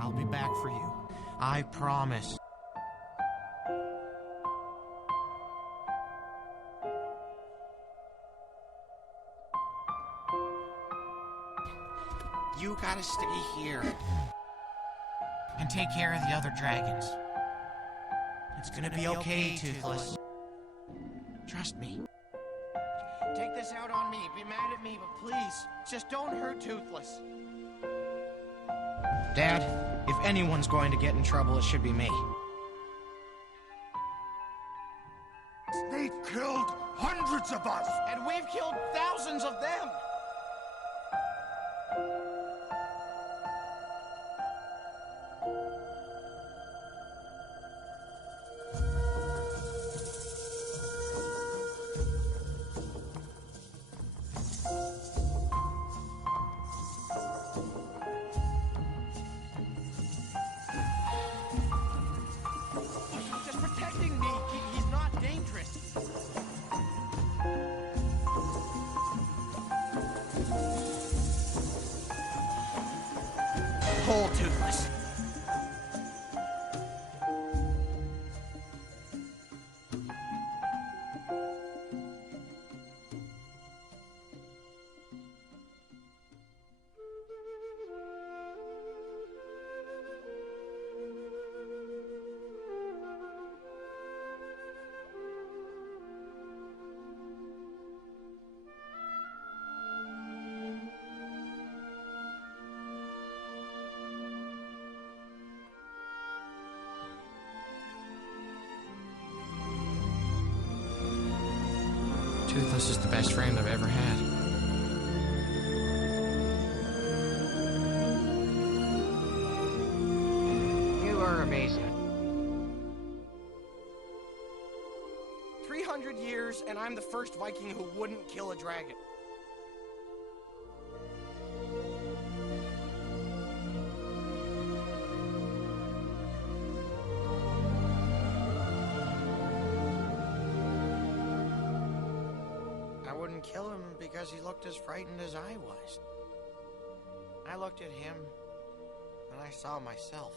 I'll be back for you. I promise. You gotta stay here. And take care of the other dragons. It's gonna be okay, Toothless. Trust me. Take this out on me. Be mad at me, but please, just don't hurt Toothless. Dad, if anyone's going to get in trouble, it should be me. They've killed hundreds of us! And we've killed thousands of them! Just protecting me. He's not dangerous. Hold, Toothless. Toothless is the best friend I've ever had. You are amazing. 300 years, and I'm the first Viking who wouldn't kill a dragon. I wouldn't kill him because he looked as frightened as I was. I looked at him, and I saw myself.